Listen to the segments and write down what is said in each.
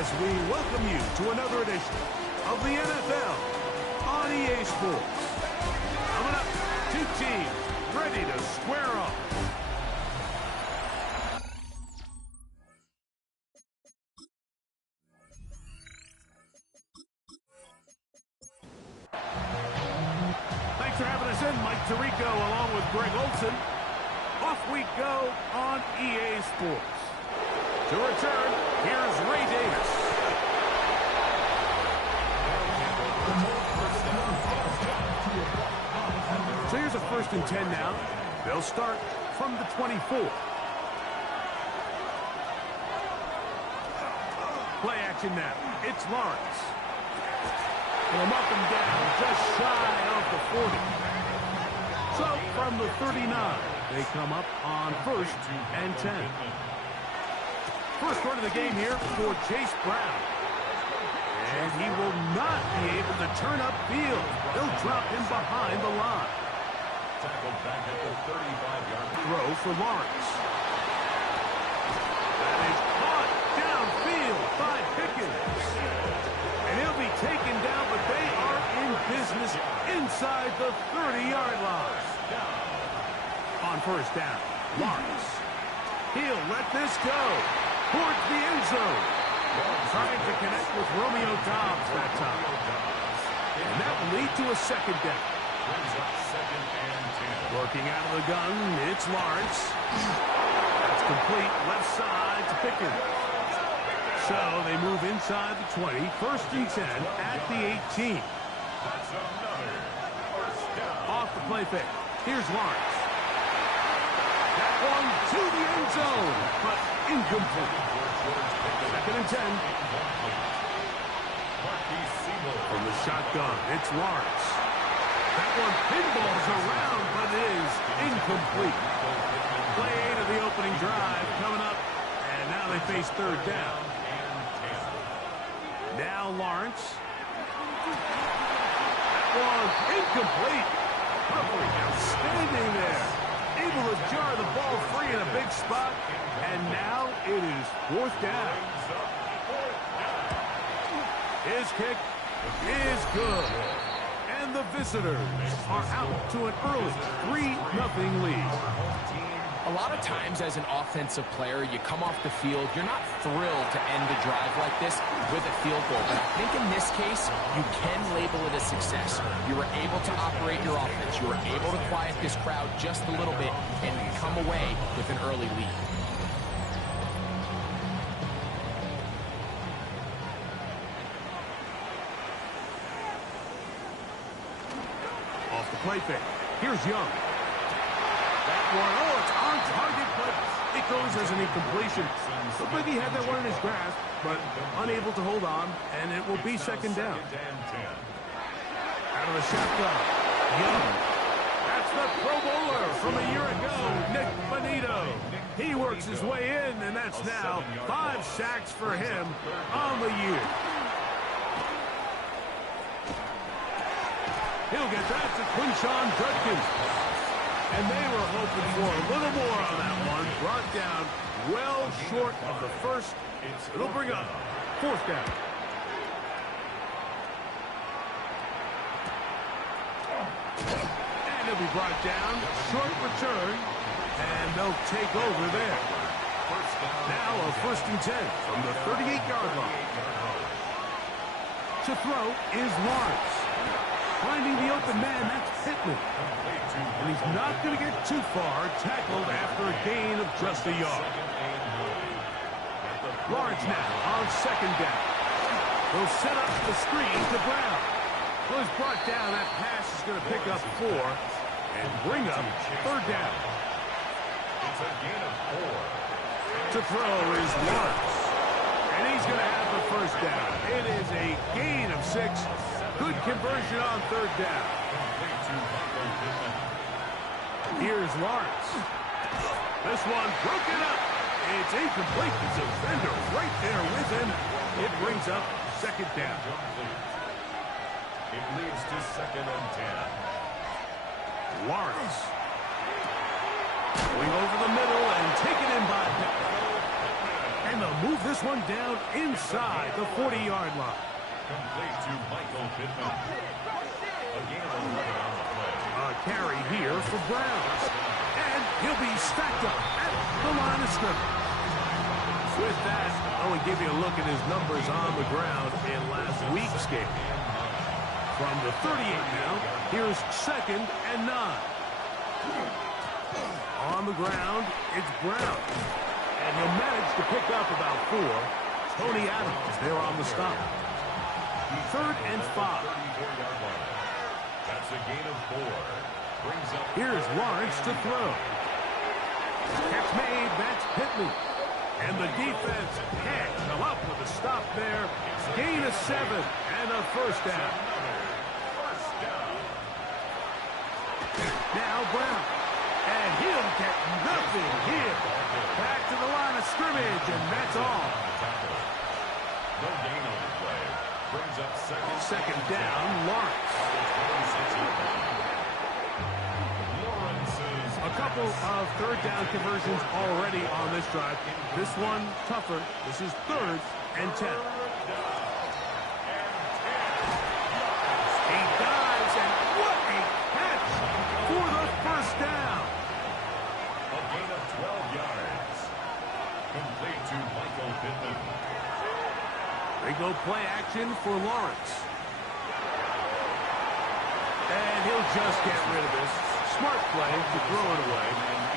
as we welcome you to another edition of the NFL on EA Sports. Coming up, two teams ready to square off. Thanks for having us in, Mike Tirico along with Greg Olson. Off we go on EA Sports. To return, here's Ray Davis. So here's a 1st and 10 now. They'll start from the 24. Play action now. It's Lawrence. Them up and down, just shy of the 40. So from the 39, they come up on 1st and 10. First word of the game here for Chase Brown. And he will not be able to turn up field. They'll drop him behind the line. Tackled back at the 35-yard throw for Lawrence. That is caught downfield by Pickens. And he'll be taken down, but they are in business inside the 30-yard line. On 1st down, Lawrence. He'll let this go towards the end zone. Trying to connect with Romeo Doubs that time. And that will lead to a 2nd down. Working out of the gun, it's Lawrence. That's complete left side to Pickens. So they move inside the 20, 1st and 10 at the 18. Off the play fake. Here's Lawrence. That one to the end zone, but incomplete. 2nd and 10. From the shotgun, it's Lawrence. That one pinballs around, but is incomplete. Play 8 of the opening drive coming up, and now they face 3rd down. Now Lawrence. That was incomplete. Humphrey outstanding there. Able to jar the ball free in a big spot. And now it is 4th down. His kick is good. And the visitors are out to an early 3-0 lead. A lot of times as an offensive player, you come off the field, you're not thrilled to end a drive like this with a field goal. But I think in this case, you can label it a success. You were able to operate your offense. You were able to quiet this crowd just a little bit and come away with an early lead. Off the play fake. Here's Young. That one, oh, it's on target, but it goes as an incompletion. Looked like he had that one in his grasp, but unable to hold on, and it will be 2nd down. Out of the shotgun, Young. That's the Pro Bowler from a year ago, Nick Bonito. He works his way in, and that's now 5 sacks for him on the year. He'll get that to Quinshon Judkins. And they were hoping for a little more on that one. Brought down well short of the 1st. It'll bring up 4th down. And it'll be brought down. Short return. And they'll take over there. Now a 1st and 10 from the 38-yard line. To throw is Lawrence. Finding the open man, that's Pittman. And he's not going to get too far, tackled after a gain of just a yard. Lawrence now on 2nd down. He'll set up the screen to Brown. Well, he's brought down. That pass is going to pick up 4 and bring up 3rd down. It's a gain of 4. To throw is Lawrence. And he's going to have the 1st down. It is a gain of 6. Good conversion on 3rd down. Here's Lawrence. This one broken up. It's incomplete. The defender right there with him. It brings up 2nd down. It leads to 2nd and 10. Lawrence. Going over the middle and taken in by Pickens. And they'll move this one down inside the 40-yard line. Complete to Michael Pittman. A gain of 11 on the play. A carry here for Brown. And he'll be stacked up at the line of scrimmage. With that, I will give you a look at his numbers on the ground in last week's game. From the 38 now, here's 2nd and 9. On the ground, it's Brown. And he'll manage to pick up about 4. Tony Adams there on the stop. 3rd and 5. That's a gain of 4. Brings up. Here's Lawrence to throw. Catch made, that's Pittman. And the defense can't come up with a stop there. Gain of 7 and a first down. Now Brown. And he'll get nothing here. Back to the line of scrimmage, and that's all. No gain on the play. Brings up Second down, Lawrence. A couple of third down conversions already on this drive. This one tougher. This is 3rd and 10. He dives, and what a catch for the first down. A gain of 12 yards. Complete to Michael Pittman. They go play action for Lawrence. And he'll just get rid of this. Smart play to throw it away,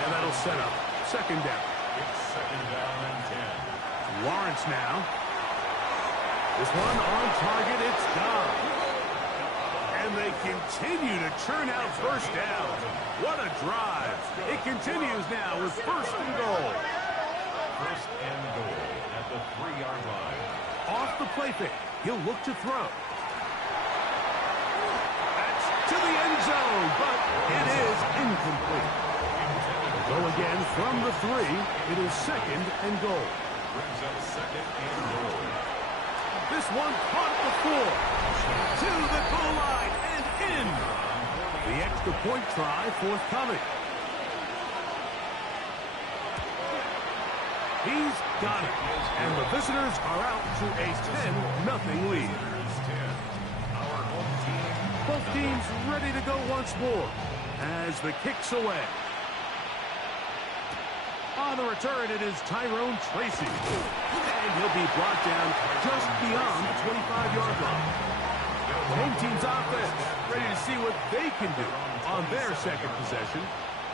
and that'll set up 2nd down. It's 2nd down and 10. Lawrence now. This one on target, it's done. And they continue to churn out first down. What a drive. It continues now with 1st and goal. 1st and goal at the 3-yard line. Off the play fake, he'll look to throw. That's to the end zone, but it is incomplete. Go again from the 3. It is 2nd and goal. Brings up 2nd and goal. This one caught at the 4. To the goal line and in. The extra point try forthcoming. He's got it. And the visitors are out to a 10-0 lead. Our home team. Both teams ready to go once more as the kick's away. On the return, it is Tyrone Tracy. And he'll be brought down just beyond the 25-yard line. The home team's offense ready to see what they can do on their 2nd possession.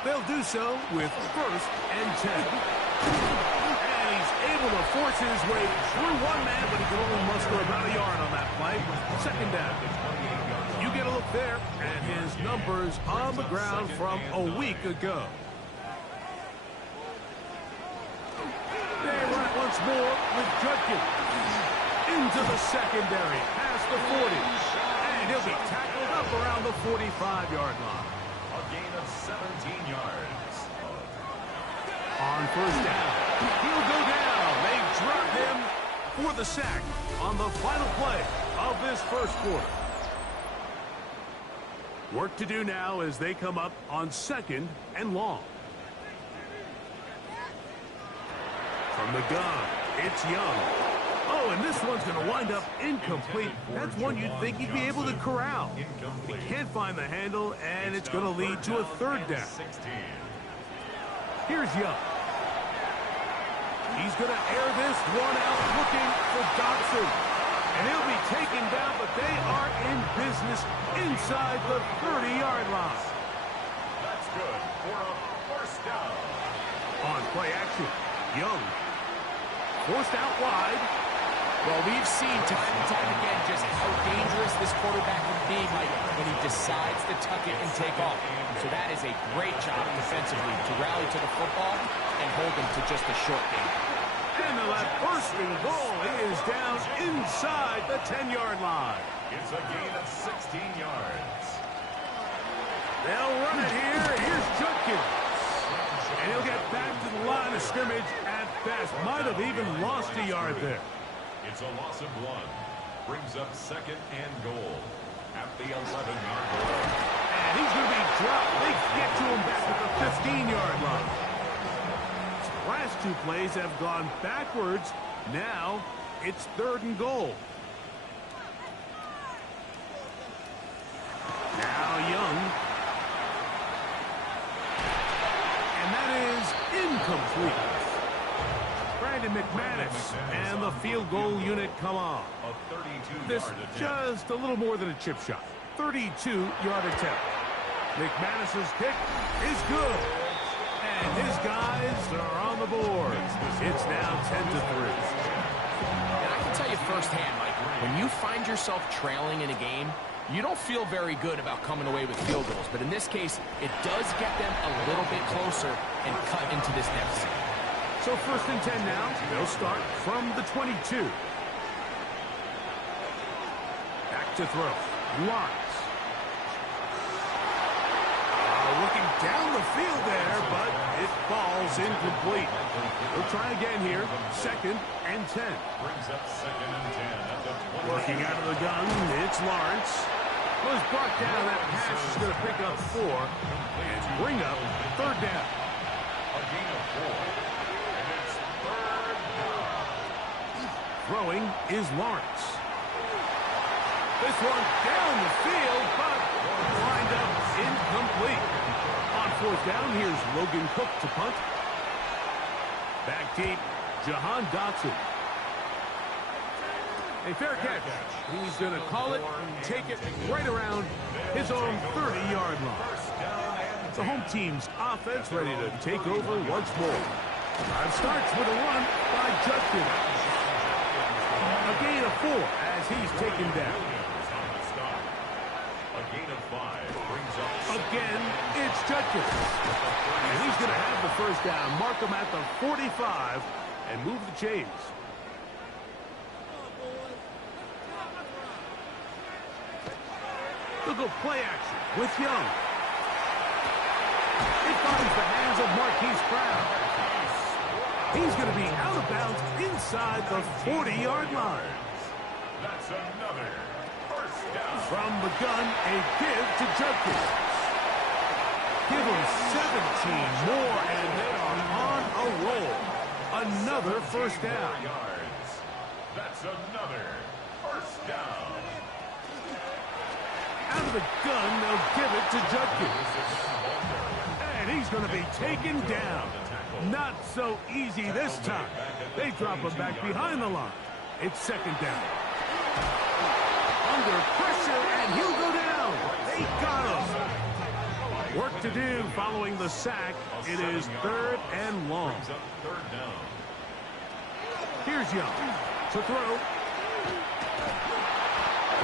They'll do so with 1st and 10. And he's able to force his way through one man, but he can only muster about a yard on that play. 2nd down. You get a look there at his numbers on the ground from a week ago. They run it once more with Judkins. Into the secondary, past the 40. And he'll be tackled up around the 45-yard line. A gain of 17 yards. On 1st down, he'll go down. They drop him for the sack on the final play of this 1st quarter. Work to do now as they come up on 2nd and long. From the gun, it's Young. Oh, and this one's going to wind up incomplete. That's one you'd think he'd be able to corral. He can't find the handle, and it's going to lead to a 3rd down. Here's Young. He's going to air this one out looking for Dodson. And he'll be taken down, but they are in business inside the 30-yard line. That's good for a 1st down. On play action, Young. Forced out wide. Well, we've seen time and time again just how dangerous this quarterback can be, Mike, when he decides to tuck it and take off. So that is a great job defensively to rally to the football and hold him to just a short game. And that 1st and goal is down inside the 10-yard line. It's a gain of 16 yards. They'll run it here. Here's Judkins. And he'll get back to the line of scrimmage at best. Might have even lost a yard there. It's a loss of 1. Brings up 2nd and goal at the 11-yard line. And he's going to be dropped. They get to him back at the 15-yard line. Last 2 plays have gone backwards. Now it's 3rd and goal. Now Young. And that is incomplete. Brandon McManus and the field goal unit come on. This just a little more than a chip shot. 32-yard attempt. McManus's kick is good. And his guys are on the board. It's now 10-3. And I can tell you firsthand, Mike, when you find yourself trailing in a game, you don't feel very good about coming away with field goals. But in this case, it does get them a little bit closer and cut into this deficit. So 1st and 10 now. They'll start from the 22. Back to throw. Lawrence. Looking down the field there, but it falls incomplete. We'll try again here. 2nd and 10. Brings up 2nd and 10 at the 20. Working out of the gun, it's Lawrence. Was brought down. That pass is going to pick up 4 and bring up 3rd down. A gain of 4. And it's 3rd down. Throwing is Lawrence. This one down the field, but lined up incomplete. On 4th down, here's Logan Cook to punt. Back deep, Jahan Dotson. A fair catch. He's going to call it, take it right around his own 30-yard line. The home team's offense ready to take over once more. Drive starts with a run by Judkins. A gain of 4 as he's taken down. A gain of 5 brings up Again, it's Judkins. And he's going to have the 1st down, mark him at the 45, and move the chains. They'll go play action with Young. It finds the hands of Marquise Brown. He's going to be out of bounds inside the 40-yard line. That's another 1st down. From the gun, a give to Judkins. Give them 17 more, and they are on a roll. Another 1st down. Yards. That's another 1st down. Out of the gun, they'll give it to Judkins. And he's going to be taken down. Not so easy this time. They drop him back behind the line. It's 2nd down. Under pressure, and he'll go down. They got him. Work to do following the sack. It is 3rd and long. Brings up 3rd down. Here's Young to throw.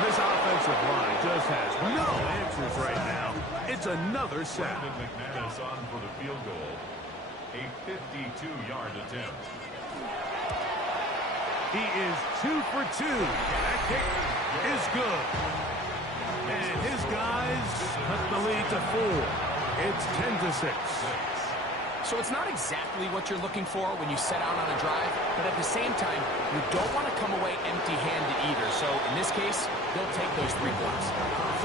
This offensive line just has no answers right now. It's another sack. Brandon McManus on for the field goal. A 52-yard attempt. He is 2 for 2. That kick is good. And his guys cut the lead to 4. It's 10-6. So it's not exactly what you're looking for when you set out on a drive, but at the same time, you don't want to come away empty-handed either. So in this case, they'll take those 3 points.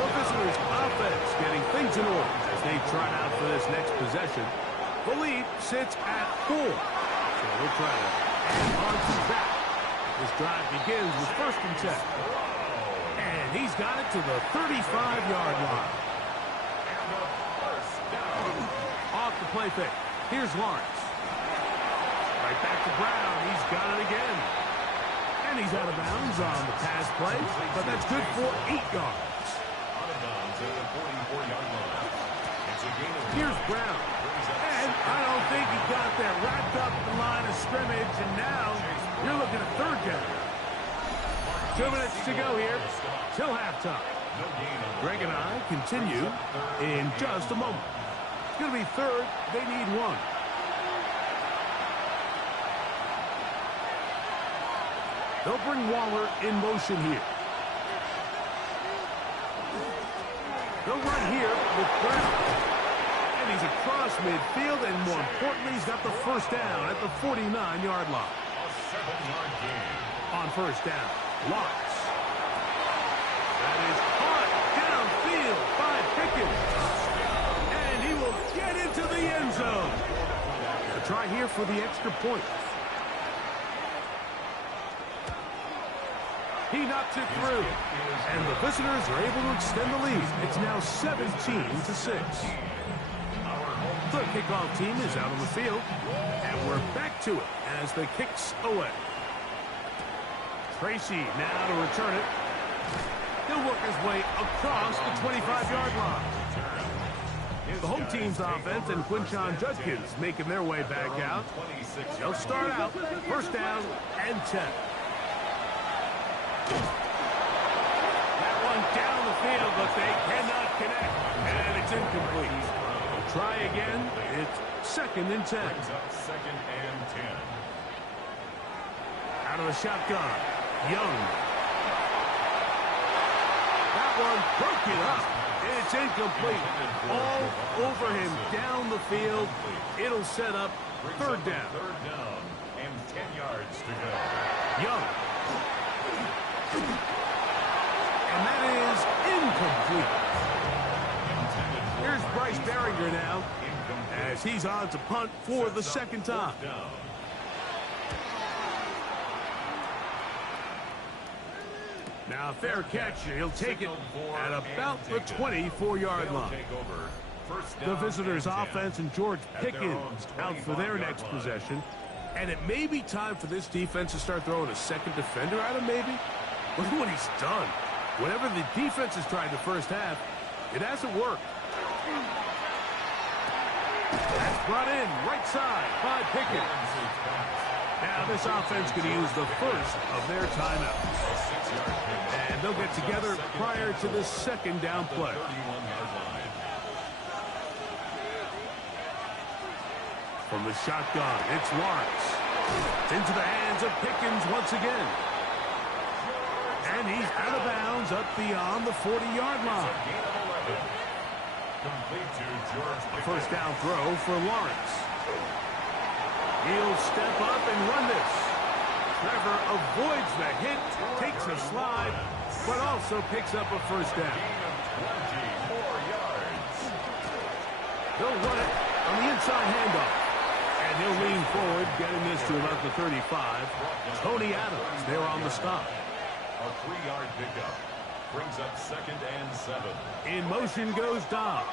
So visitors' offense getting things in order as they trot out for this next possession. The lead sits at 4. So we'll try to hang on to that. This drive begins with 1st and 10. And he's got it to the 35-yard line. Off the play fake. Here's Lawrence. Right back to Brown. He's got it again. And he's out of bounds on the pass play, but that's good for 8 yards. Out of bounds at the 44-yard line. It's a gain of 5. Here's Brown. And I don't think he got there. Wrapped up the line of scrimmage, and now you're looking at 3rd down. 2 minutes to go here till halftime. No gain on the Greg and I continue in just a moment. It's going to be 3rd. They need 1. They'll bring Waller in motion here. They'll run here with Brown. And he's across midfield, and more importantly, he's got the 1st down at the 49-yard line. A 7-yard gain. On 1st down, Lawrence. That is caught downfield by Pickens. And he will get into the end zone. A try here for the extra point. He knocks it through. And the visitors are able to extend the lead. It's now 17-6. The kickoff team is out on the field. And we're back to it as the kick's away. Tracy now to return it. He'll work his way across the 25-yard line. The home team's offense and Quinshon Judkins making their way back out. They'll start out first down and 10. That one down the field, but they cannot connect. And it's incomplete. They'll try again. It's second and 10. Second and 10. Out of the shotgun. Young. That one broke it up. It's incomplete. All over him down the field. It'll set up third down. Third down and 10 yards to go. Young. And that is incomplete. Here's Bryce Berringer now as he's on to punt for the second time. Now, fair catch. He'll take it at about the 24-yard line. The visitors' offense and George Pickens out for their next possession. And it may be time for this defense to start throwing a second defender at him, maybe. Look at what he's done. Whatever the defense has tried the first half, it hasn't worked. That's brought in right side by Pickens. Now this offense could use the first of their timeouts. And they'll get together prior to the second down play. From the shotgun, it's Lawrence. Into the hands of Pickens once again. And he's out of bounds up beyond the 40-yard line. A first down throw for Lawrence. He'll step up and run this. Trevor avoids the hit, takes a slide, but also picks up a first down. He'll run it on the inside handoff. And he'll lean forward, getting this to about the 35. Tony Adams there on the stop. A 3-yard pickup brings up second and 7. In motion goes Dobbs.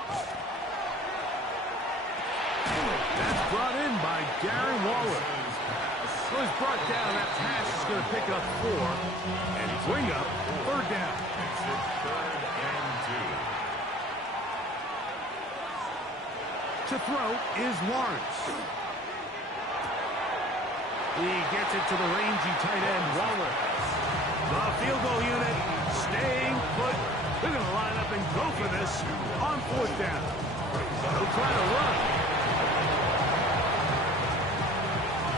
That's brought in by Darren Waller. So he's brought down. That pass is going to pick up 4 and bring up third down. It's third and 2. To throw is Lawrence. He gets it to the rangy tight end, Waller. The field goal unit staying put. They're going to line up and go for this on fourth down. They'll try to run.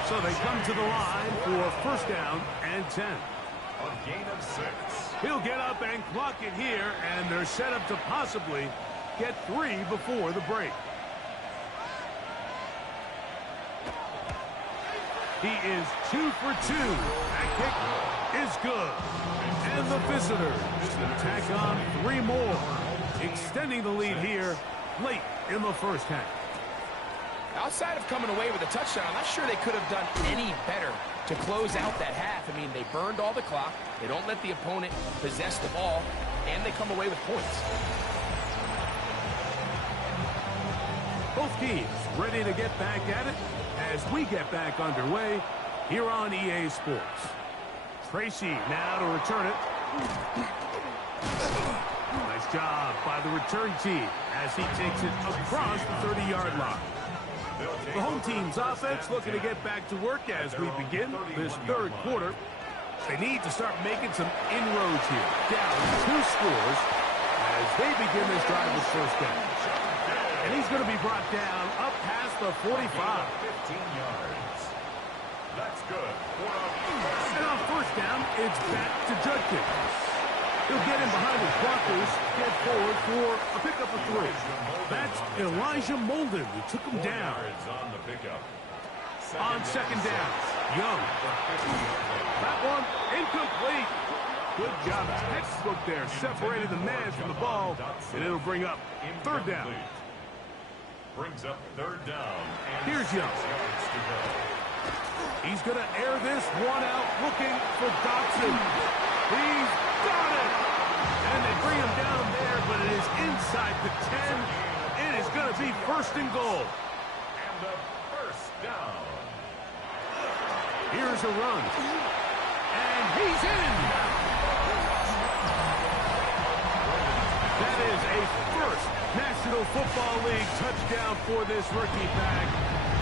So they come to the line for first down and 10. A gain of 6. He'll get up and clock it here, and they're set up to possibly get 3 before the break. He is 2 for 2. That kick is good. And the visitors tack on 3 more, extending the lead here late in the first half. Outside of coming away with a touchdown, I'm not sure they could have done any better to close out that half. I mean, they burned all the clock. They don't let the opponent possess the ball, and they come away with points. Both teams ready to get back at it as we get back underway here on EA Sports. Tracy now to return it. Nice job by the return team as he takes it across the 30-yard line. The home team's offense looking to get back to work as we begin this third quarter. They need to start making some inroads here. Down 2 scores as they begin this drive with first down. And he's going to be brought down up past the 45. 15 yards. That's good. And on first down, it's back to Judkins. He'll get in behind his blockers, get forward for a pickup of 3. That's Elijah Molden who took him down. On the pickup. On second down, Young. That one incomplete. Good job. Textbook there. Separated the man from the ball, and it'll bring up third down. Brings up third down. Here's Young. He's going to air this one out, looking for Dotson. He's got it! And they bring him down there, but it is inside the 10. It is going to be first and goal. And the first down. Here's a run. And he's in! That is a first National Football League touchdown for this rookie back.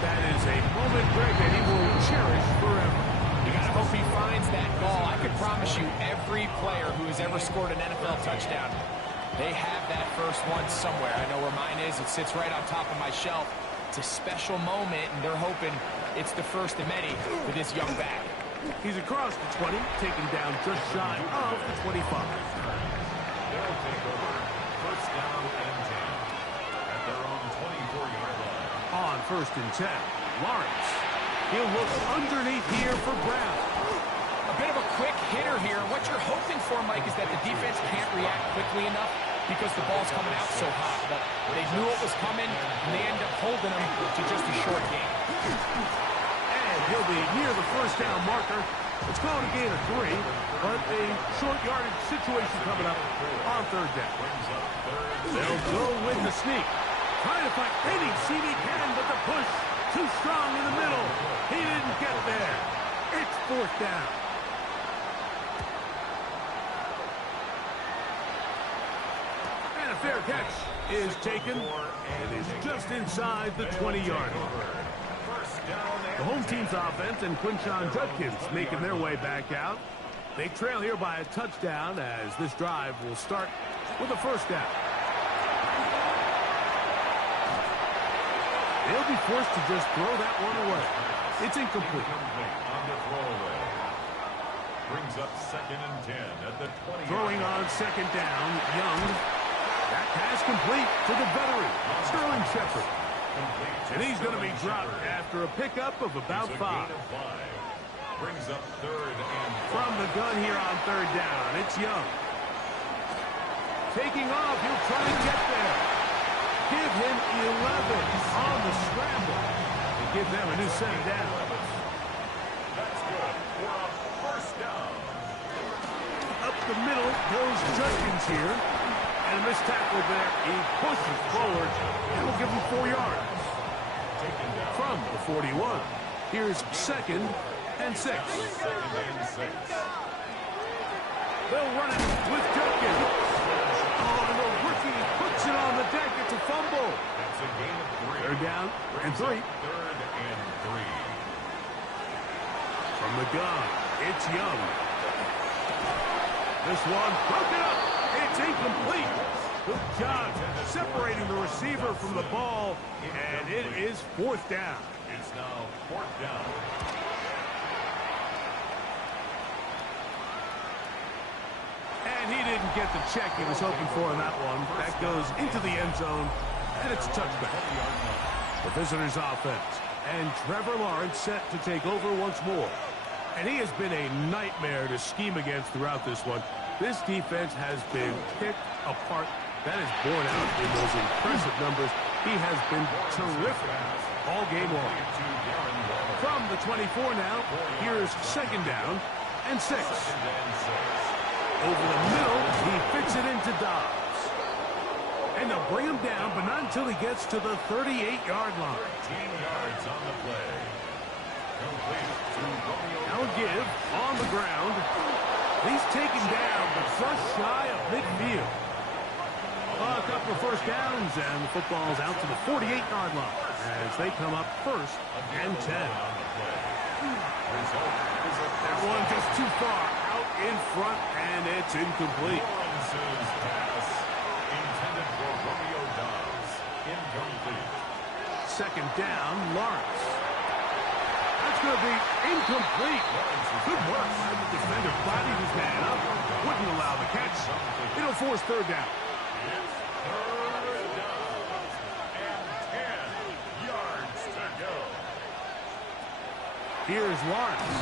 That is a moment, Greg, that he will cherish forever. You gotta hope he finds that ball. I can promise you, every player who has ever scored an NFL touchdown, they have that first one somewhere. I know where mine is. It sits right on top of my shelf. It's a special moment, and they're hoping it's the first of many for this young back. He's across the 20, taken down just shy of the 25. They'll take over first down and 10 at their own 24-yard line. On first and 10, Lawrence. He'll look underneath here for Brown. A bit of a quick hitter here. What you're hoping for, Mike, is that the defense can't react quickly enough because the ball's coming out so hot. But they knew it was coming, and they end up holding him to just a short gain. And he'll be near the first down marker. It's called a gain of 3, but a short yardage situation coming up on third down. They'll go with the sneak. Trying to find any seam he can, but the push too strong in the middle. He didn't get there. It's fourth down. And a fair catch is taken and is just inside the 20-yard line. The home team's offense and Quinshon Judkins making their way back out. They trail here by a touchdown as this drive will start with a first down. They'll be forced to just throw that one away. It's incomplete. On the throwaway. Brings up second and 10 at the 20. Throwing on second down, Young. That pass complete to the veteran, Sterling Shepard. And he's going to be dropped after a pickup of about 5. Brings up third and From the gun here on third down, it's Young. Taking off, he'll try to get there. Give him 11 on the scramble to give them a new set of downs. that's good for a first down. Up the middle goes Judkins here. And a missed tackle there. He pushes forward and will give him 4 yards. From the 41, here's second and 6. They'll run it with Judkins. Oh, and the rookie puts it on the deck. It's a fumble. That's a gain of 3. They're down and 3. Third and 3. From the gun, it's Young. This one broken up. It's incomplete. Good job separating the receiver from the ball, and it is fourth down. It's now fourth down. And he didn't get the check he was hoping for on that one. That goes into the end zone, and it's a touchback. The visitors' offense, and Trevor Lawrence set to take over once more. And he has been a nightmare to scheme against throughout this one. This defense has been picked apart. That is borne out in those impressive numbers. He has been terrific all game long. From the 24 now, here's second down and 6. Over the middle, he fits it into Dobbs. And they'll bring him down, but not until he gets to the 38-yard line. 13 yards on the play. Now a give on the ground. He's taken down, but just shy of midfield. A couple of first downs, and the football's out to the 48-yard line as they come up first and 10. That one just too far out in front, and it's incomplete. Lawrence's pass intended for Romeo Dobbs. Incomplete. Second down, Lawrence. That's going to be incomplete. Good work by the defender. Bodied his man up. Wouldn't allow the catch. It'll force third down. It's third down and 10 yards to go. Here's Lawrence.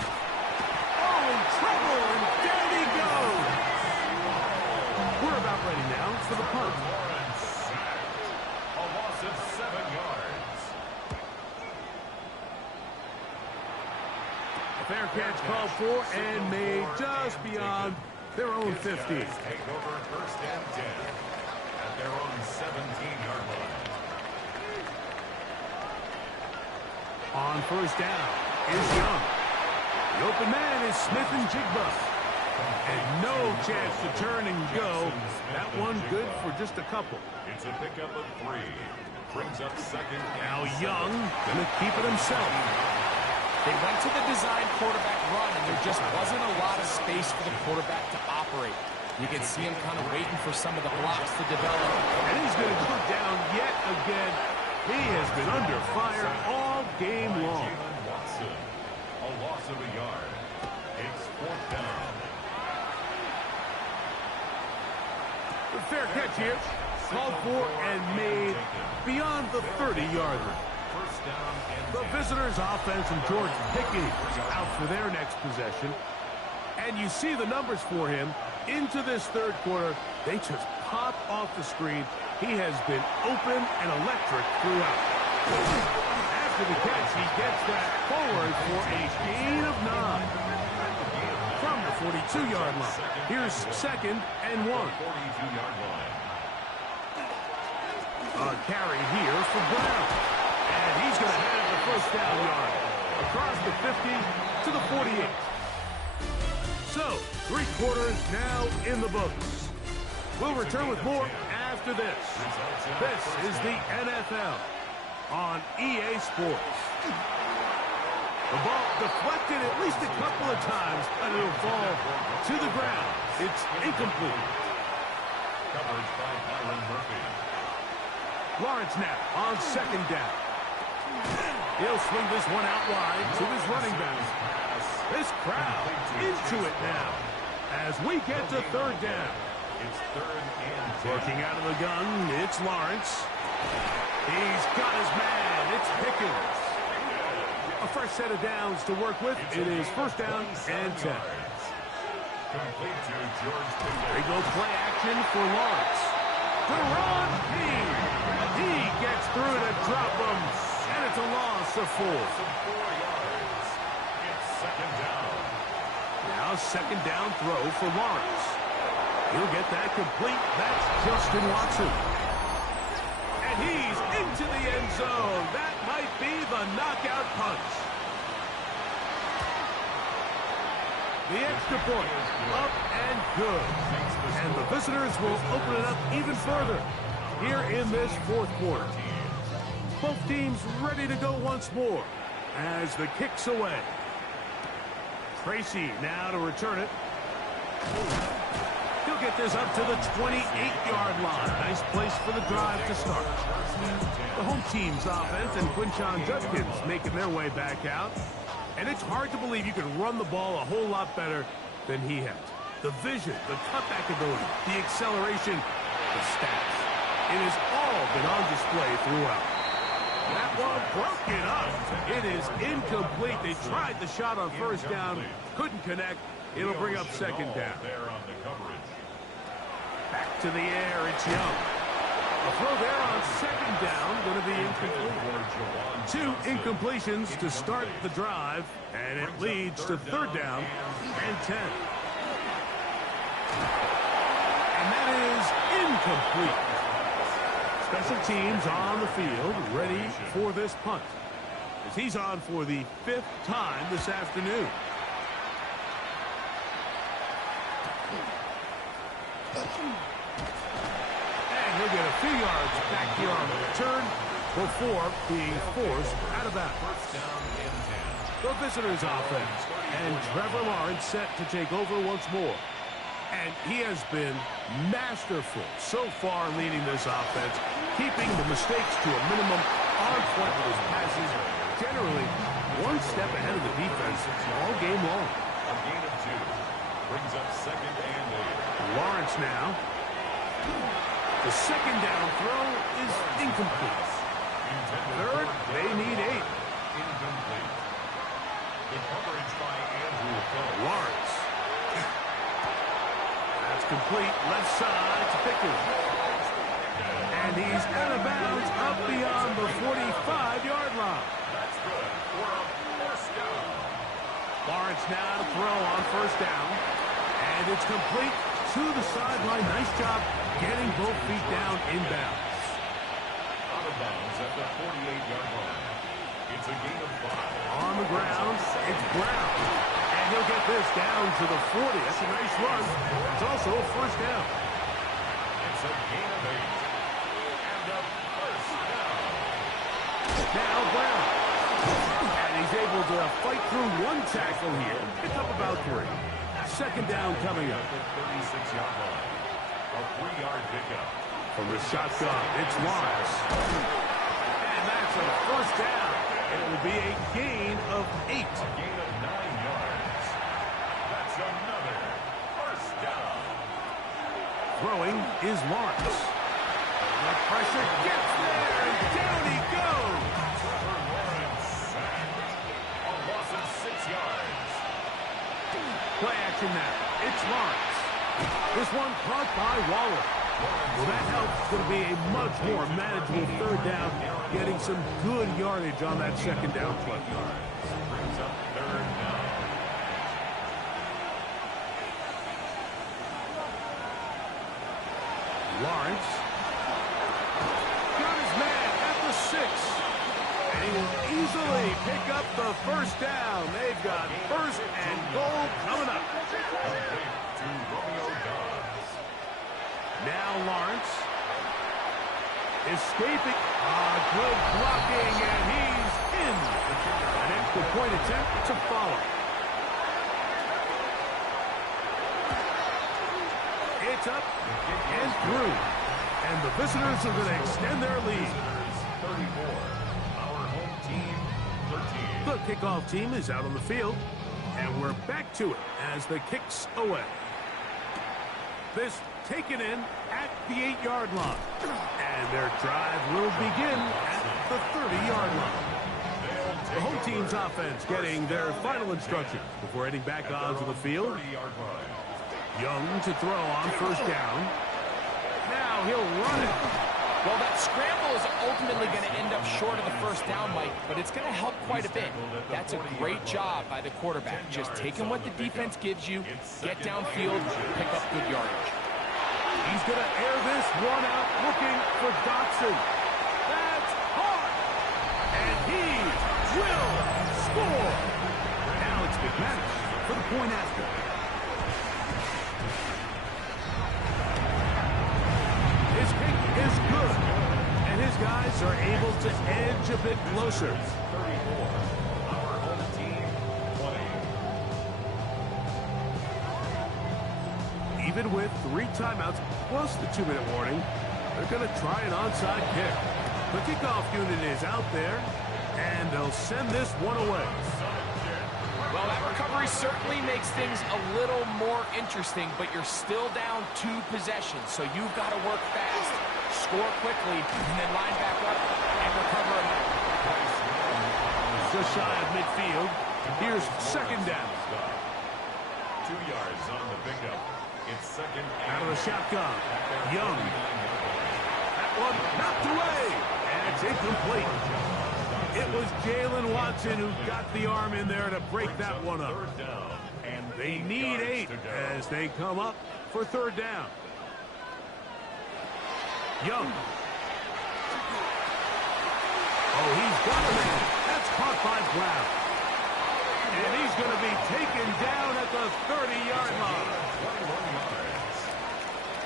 Oh, in trouble, and down he goes. We're about ready now for the punt. Lawrence sacked. A loss of 7 yards. A fair catch called for and made just beyond their own 50. Take over first and 10 at their own 17-yard line. On first down is Young. The open man is Smith and Jigba. And no chance to turn and go. That one good for just a couple. It's a pickup of 3. Brings up second. Now Young gonna keep it himself. They went to the design quarterback run, and there just wasn't a lot of space for the quarterback to operate. You can see him kind of waiting for some of the blocks to develop. And he's going to go down yet again. He has been under fire all game long. Jalen Watson, a loss of a yard. It's fourth down. The fair catch here. Called for and made beyond the 30-yard line. First down and The visitors' offense and George Pickens out for their next possession. And you see the numbers for him into this third quarter. They just pop off the screen. He has been open and electric throughout. After the catch, he gets that forward for a gain of 9. From the 42-yard line. Here's second and 1. 42-yard line. A carry here for Brown. And he's going to have the first down yard. Across the 50 to the 48. So, 3 quarters now in the books. We'll return with more after this. This is the NFL on EA Sports. The ball deflected at least a couple of times, but it'll fall to the ground. It's incomplete. Coverage by Byron Murphy. Lawrence now on second down. He'll swing this one out wide to his running back. This crowd into it now as we get to third down. It's third and 10. Working out of the gun, it's Lawrence. He's got his man. It's Pickens. A fresh set of downs to work with. It is first down and 10. Complete to George They Pickens. go play action for Lawrence. Deron King. He gets through to drop him. And it's a loss of 4. 4 yards. It's second down. Now second down throw for Lawrence. He'll get that complete. That's Justin Watson. And he's into the end zone. That might be the knockout punch. The extra point, up and good. And the visitors will open it up even further here in this fourth quarter. Both teams ready to go once more as the kick's away. Tracy now to return it. He'll get this up to the 28-yard line. Nice place for the drive to start. The home team's offense and Quinshon Judkins making their way back out. And it's hard to believe you can run the ball a whole lot better than he has. The vision, the cutback ability, the acceleration, the stats. It has all been on display throughout. That one broken up. It is incomplete. They tried the shot on first down, couldn't connect. It'll bring up second down. There on the coverage. Back to the air, it's Young. A throw there on second down, going to be incomplete. 2 incompletions to start the drive, and it leads to third down and 10. And that is incomplete. Special teams on the field, ready for this punt, as he's on for the 5th time this afternoon. And he'll get a few yards back here on the return before being forced out of bounds. First down and 10. The visitors' offense, and Trevor Lawrence set to take over once more. And he has been masterful so far leading this offense, keeping the mistakes to a minimum, on point with his passes, generally one step ahead of the defense all game long. A gain of 2. Brings up second and 8. Lawrence now. The second down throw is incomplete. Third, they need 8. Incomplete. The coverage by Andrew Phillips. Lawrence. That's complete. Left side to Pickens. And he's out of bounds up beyond the 45-yard line. That's good for a first down. Lawrence now to throw on first down. And it's complete to the sideline. Nice job getting both feet down inbounds. Out of bounds at the 48-yard line. It's a gain of 5. On the ground, it's Brown. And he'll get this down to the 40. That's a nice run. It's also a first down. It's a gain of 8. And a first down. Now Brown. And he's able to fight through one tackle here. Pick up about 3. Second down coming up. At the 36-yard line. A 3-yard pickup. From the shotgun, it's Lawrence. And that's a first down. And it will be a gain of 8. A gain of 9 yards. That's another first down. Throwing is Lawrence. The pressure gets there, and down he goes. Trevor Lawrence sacked. A loss of 6 yards. Play action now. It's Lawrence. This one caught by Waller. Well, that helps. It's going to be a much more manageable third down, getting some good yardage on that second down play. Brings up third down. Lawrence got his man at the 6. And he will easily pick up the first down. They've got first and goal coming up. Complete to Romeo Dobbs. Now Lawrence escaping. Good blocking, and he's in. An extra point attempt to follow. It's up and through. And the visitors are going to extend their lead. 34. Our home team, 13. The kickoff team is out on the field. And we're back to it as the kick's away. This taken in at the 8-yard line. And their drive will begin at the 30-yard line. The home team's offense getting their final instructions before heading back onto the field. 30-yard line. Young to throw on first down. Now he'll run it. Well, that scramble is ultimately going to end up short of the first down, Mike, but it's going to help quite a bit. That's a great job by the quarterback. Just taking what the defense gives you, get downfield, pick up good yardage. He's going to air this one out, looking for Dotson. That's hard. And he will score. Now it's McManus for the point after. His kick is good. And his guys are able to edge a bit closer. 34. Our home team, 20. Even with 3 timeouts plus the 2-minute warning, they're going to try an onside kick. The kickoff unit is out there, and they'll send this one away. Well, that recovery certainly makes things a little more interesting, but you're still down 2 possessions, so you've got to work fast, score quickly, and then line back up and recover another. Just shy of midfield. Here's second down. 2 yards on the pickup. It's second Out of the shotgun. Young. That one knocked away, and it's incomplete. It was Jalen Watson who got the arm in there to break that one up. Third down. And They need 8 as they come up for third down. Young. Oh, he's got a man. That's caught by Brown. And he's going to be taken down at the 30-yard line. 21 yards.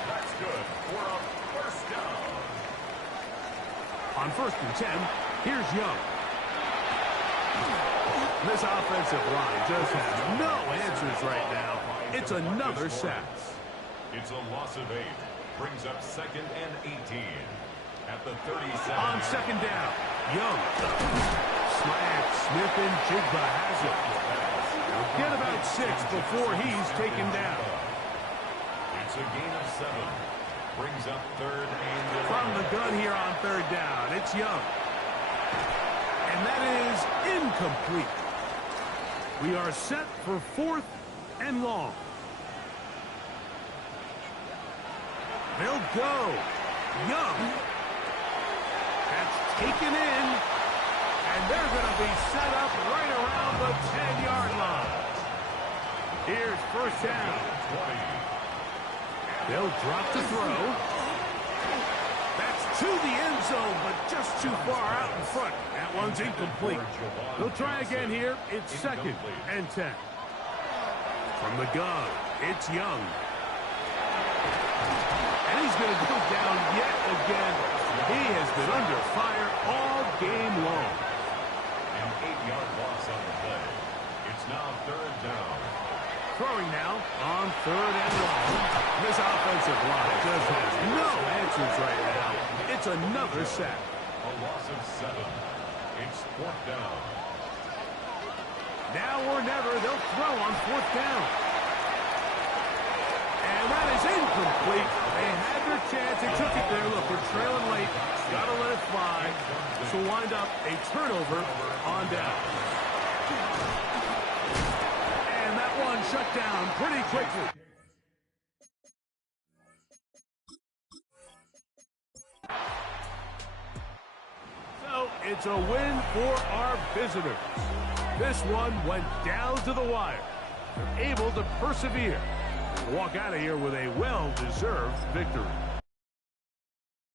That's good for a first down. On 1st and 10, here's Young. This offensive line just has no answers right now. It's another sack. It's a loss of 8. Brings up second and 18. At the 37. On second down, Young. Slant, Smith and Jigba has it. He'll get about 6 before he's taken down. It's a gain of 7. Brings up third and 11. From the gun here on third down, it's Young. And that is incomplete. We are set for 4th and long. They'll go. Young. That's taken in. And they're going to be set up right around the 10-yard line. Here's first down. They'll drop the throw. That's to the end zone, but just too far out in front. That one's incomplete. They'll try again here. It's second and 10. From the gun, it's Young. And he's going to go down yet again. He has been under fire all game long. An 8-yard loss on the play. It's now third down. Throwing now on third and long. This offensive line just has no answers right now. It's another sack. A loss of 7. It's fourth down. Now or never, they'll throw on fourth down. And that is incomplete. They had their chance. They took it there. Look, they're trailing late. Got to let it fly. This will wind up a turnover on down. And that one shut down pretty quickly. So it's a win for our visitors. This one went down to the wire. They're able to persevere. Walk out of here with a well-deserved victory.